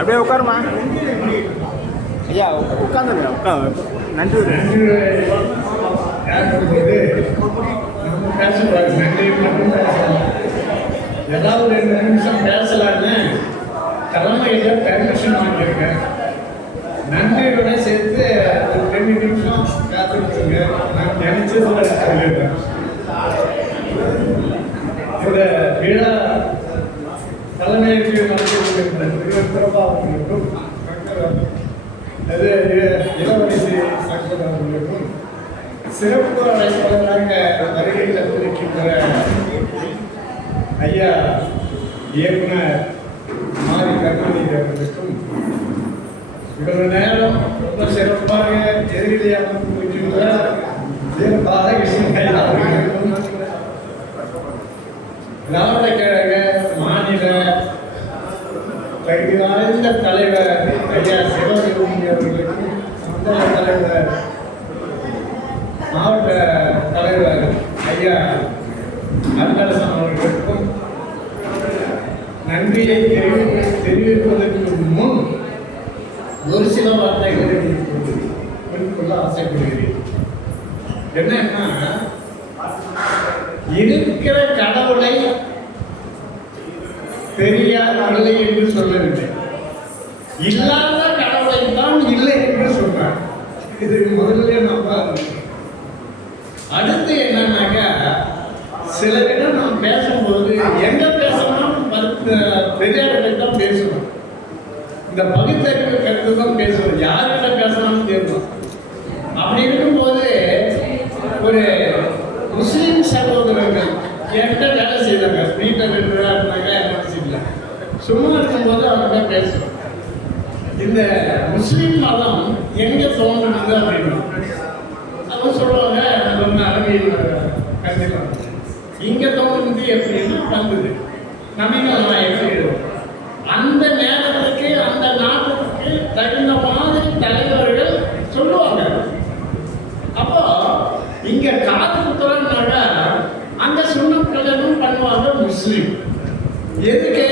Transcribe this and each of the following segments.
அப்படியே உட்காருமா ஐயா உட்காந்துங்க. உட்காந்து நன்றி. ஏதாவது ரெண்டு நிமிஷம் பேசலான்னு தலைமையில பெர்மிஷன் வாங்கியிருக்கேன். நன்றியோட சேர்த்து ஒரு ரெண்டு நிமிஷம் காத்துருக்குங்க நான் நினைச்சது சொல்லியிருக்கேன் இளவரசி சங்கர் அவர்களுக்கும் சிறப்பு அழைப்பாளராக வருகை தந்திருக்கின்ற ஐயா இயக்குனர் மாரி கருணாநிதி அவர்களுக்கும் இவ்வளவு நேரம் ரொம்ப சிறப்பாக எதிரிலே அமர்ந்திருக்கின்ற திரு பாலகிருஷ்ணன் அவர்களுக்கும் திராவிட கழக மாநில தகுதி வாய்ந்த தலைவர் ஐயா சிவகங்கை அவர்களுக்கும் மண்டல தலைவர் மாவட்ட தலைவர் ஐயா அன்பரசன் அவர்களுக்கும் நன்றியை தெரிவி தெரிவிப்பதற்கு முன் ஒரு சில வார்த்தைகளை குறிப்பிட ஆசைப்படுகிறேன் என்னன்னா இருக்கிற கடவுளை தெரியாத இல்லை என்று சொல்லவில்லை. இல்லாத கடவுளை தான் இல்லை என்று சொல்றார் இதுக்கு முதல்ல நம்ம அடுத்து என்னன்னாக்கா சிலரிடம் நாம் பேசும்போது எங்க பேசணும் பெரியார்கிட்ட தான் பேசணும். இந்த பகுத்தறிவு கருத்து தான் பேசணும் யார்கிட்ட பேசணும்னு தெரியும் அப்படி இருக்கும்போது ஒரு முஸ்லீம் சகோதரர்கள் என்கிட்ட வேலை செய்தாங்க வீட்டில் இருந்தாங்க யூனிவர்சிட்டியில் சும்மா இருக்கும்போது அவங்ககிட்ட பேசுகிறோம் இந்த முஸ்லீம் மதம் எங்கே தோன்றுனது அப்படின்னா அவங்க சொல்லுவாங்க நம்ம அரபியில் கருதிக்கலாம் இங்கே தோன்றுனது வந்தது நபிகள் நாயகம் அந்த நேரத்துக்கு அந்த நாட்டுக்கு தகுந்த மாதிரி தலைவர்கள் சொல்லுவாங்க. அப்போ இங்க காது குத்துறாங்க அங்க சுண்ணம் கல்யாணம் பண்ணுவாங்க முஸ்லீம். எதுக்கு?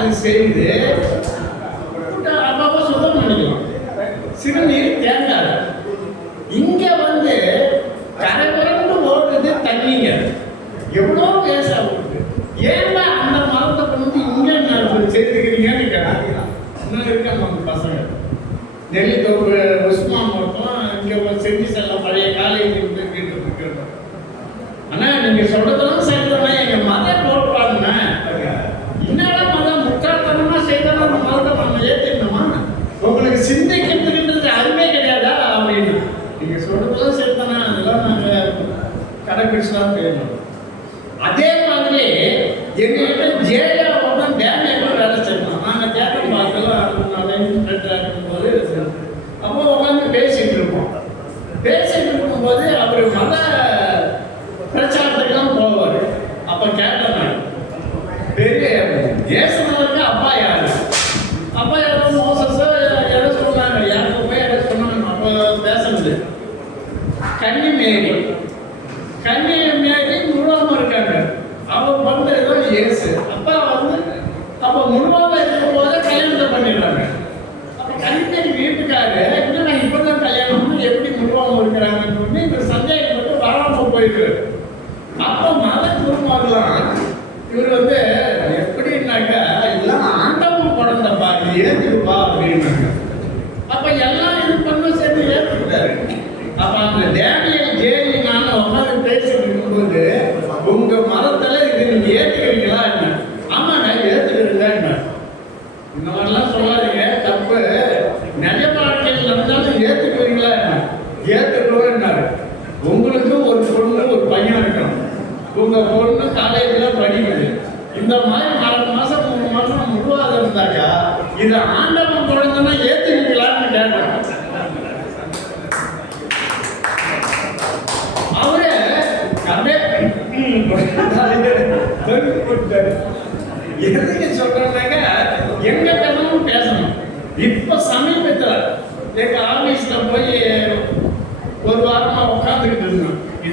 அது செய்து அப்பப்போ சுத்தம் பண்ணிக்கலாம் சிறுநீர் தேங்காது இங்க வந்து கரை புரண்டு ஓடுறது தண்ணிங்க. எவ்வளோ பேச ஓடுது. ஏன்டா அந்த மரத்தை கொண்டு வந்து இங்க நான் சேர்த்துக்கிறீங்கன்னு கேட்டாங்க இன்னும் இருக்காங்க நம்ம பசங்க. நெல்லித்தோப்பு உஸ்மான் மட்டும் இங்க செஞ்சு செல்ல பழைய காலேஜ் கேட்டு இருக்கிறோம் ஆனா நீங்க சொல்றதெல்லாம் சொல்றதெல்லாம் சரிதானே அதெல்லாம் நாங்கள் கடைபிடிச்சு தான் போயிடணும். அதே மாதிரி எங்கள்கிட்ட ஜேஆர் தான் டேமேஜ் வேலை செய்யணும். நாங்கள் தேட்டர் பார்க்கலாம் அதனால இருக்கும்போது அப்போ உட்காந்து பேசிட்டு இருப்போம். பேசிட்டு இருக்கும்போது அவர் மத பிரச்சாரத்துக்கெல்லாம் போவார். அப்போ கேட்டேன் நான். பெரிய தேசம் அப்பா யார்? அப்பா யாரும் மோசம் கன்னி மேரி கன்னி மேரி முழுவாம இருக்காங்க. அவ வந்து இயேசு. அப்பா வந்து அப்ப முழுவாம இருக்கும் போது கல்யாணத்தை பண்ணிடுறாங்க. அப்ப கன்னிமேரி வீட்டுக்காரு இன்னும் நான் இப்பதான் கல்யாணம் பண்ணி எப்படி முழுவாம இருக்கிறாங்கன்னு சொல்லி இந்த சந்தேகப்பட்டு வராம போயிருக்கு அப்ப மத குருமாரெல்லாம் இவர் வந்து எப்படின்னாக்கா எல்லாம் ஆண்டவன் பிறந்தப்பா இது ஏத்துக்குப்பா அப்படின்னாங்க அப்ப எல்லாம் இது பண்ண சேர்ந்து ஏத்துக்கிட்டாரு அப்ப அந்த டேனியல் ஜேனி நான் உட்காந்து பேசிட்டு இருக்கும்போது உங்க மதத்துல இது நீங்க ஏத்துக்கிறீங்களா என்ன ஆமா நான் ஏத்துக்கிறேங்க என்ன இந்த மாதிரிலாம் சொல்லாதீங்க தப்பு நிஜ வாழ்க்கையில் நடந்தாலும் ஏத்துக்குவீங்களா என்ன ஏத்துக்கிறோம்னாரு உங்களுக்கும் ஒரு பொண்ணு ஒரு பையன் இருக்கணும். உங்க பொண்ணு காலேஜில் படிக்குது. இந்த மாதிரி நாலு மாசம் மூணு மாசம் முழுவாத இருந்தாக்கா இது ஆண்டவன் குழந்தைன்னா ஏத்துக்குவீங்களான்னு கேட்டேன் அவரு அப்படியே எதுக்கு சொல்றேன்னாக்க எங்க கதவும் பேசணும். இப்ப சமீபத்தில் எங்க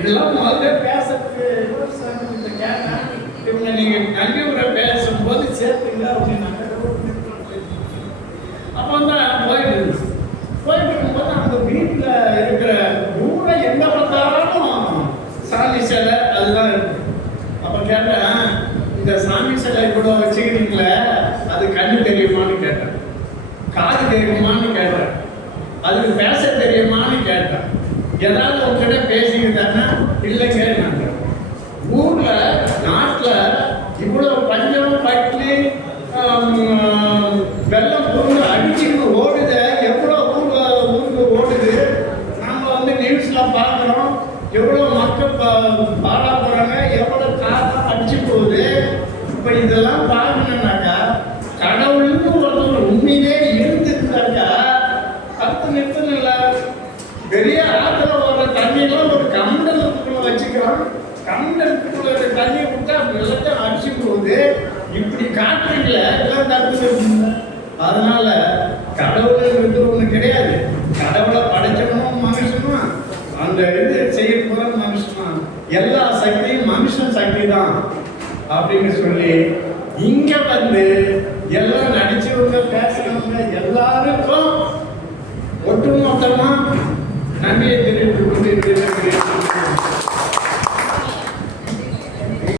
இதெல்லாம் முதல்ல பேசுறதுக்கு விவசாயம் கேட்டேன் இவங்க நீங்க நன்றி உரை பேசும்போது சேர்த்துங்க அப்படின்னாங்க அப்போ தான் போயிட்டு இருந்தோம் போயிட்டு இருக்கும்போது அந்த வீட்டில் இருக்கிற ஊரை என்ன பார்த்தாலும் சாமி சிலை அதுதான் இருக்கு. அப்போ கேட்டேன் இந்த சாமி சிலை கூட வச்சுக்கிறீங்களே அது கண்ணு தெரியுமான்னு கேட்டேன். காது தெரியுமான்னு கேட்டேன். அதுக்கு பேச தெரியுமான்னு கேட்டேன். ஏதாவது உங்ககிட்ட பேசிக்கிட்டாங்கன்னா இல்லைங்க நாங்க. ஊரில் நாட்டில் இவ்வளோ பஞ்சம் பட்லி வெள்ளம் பொருள் அடிச்சுட்டு ஓடுது. எவ்வளோ ஊர் ஊருக்கு ஓடுது. நாம் வந்து நியூஸ்ல பார்க்குறோம். எவ்வளோ மக்கள் பா- பாழா எவ்வளோ காரணம் அடிச்சு போகுது. இப்போ இதெல்லாம் பார்க்கணுன்னாக்கா கடவுளுக்கு ஒருத்தவங்க உண்மையிலே அடுத்த நிறுத்தம் இல்லை பெரிய ஆற்றுல வர தண்ணியெல்லாம் ஒரு கண்டனத்துக்குள்ள வச்சுக்கிறோம் கண்டனத்துக்குள்ள இருக்க தண்ணி விட்டா வெள்ளத்தை அடிச்சு போகுது இப்படி காட்டுறீங்களே எல்லாம் தடுத்து அதனால கடவுளுங்கிறது ஒன்று கிடையாது. கடவுளை படைச்சவனும் மனுஷனும். அந்த இது செய்ய போற மனுஷனும். எல்லா சக்தியும் மனுஷன் சக்தி தான் அப்படின்னு சொல்லி இங்க வந்து எல்லாம் நடிச்சவங்க பேசுறவங்க எல்லாருக்கும் ஒட்டுமொத்தமா நன்மையை தெரிவித்து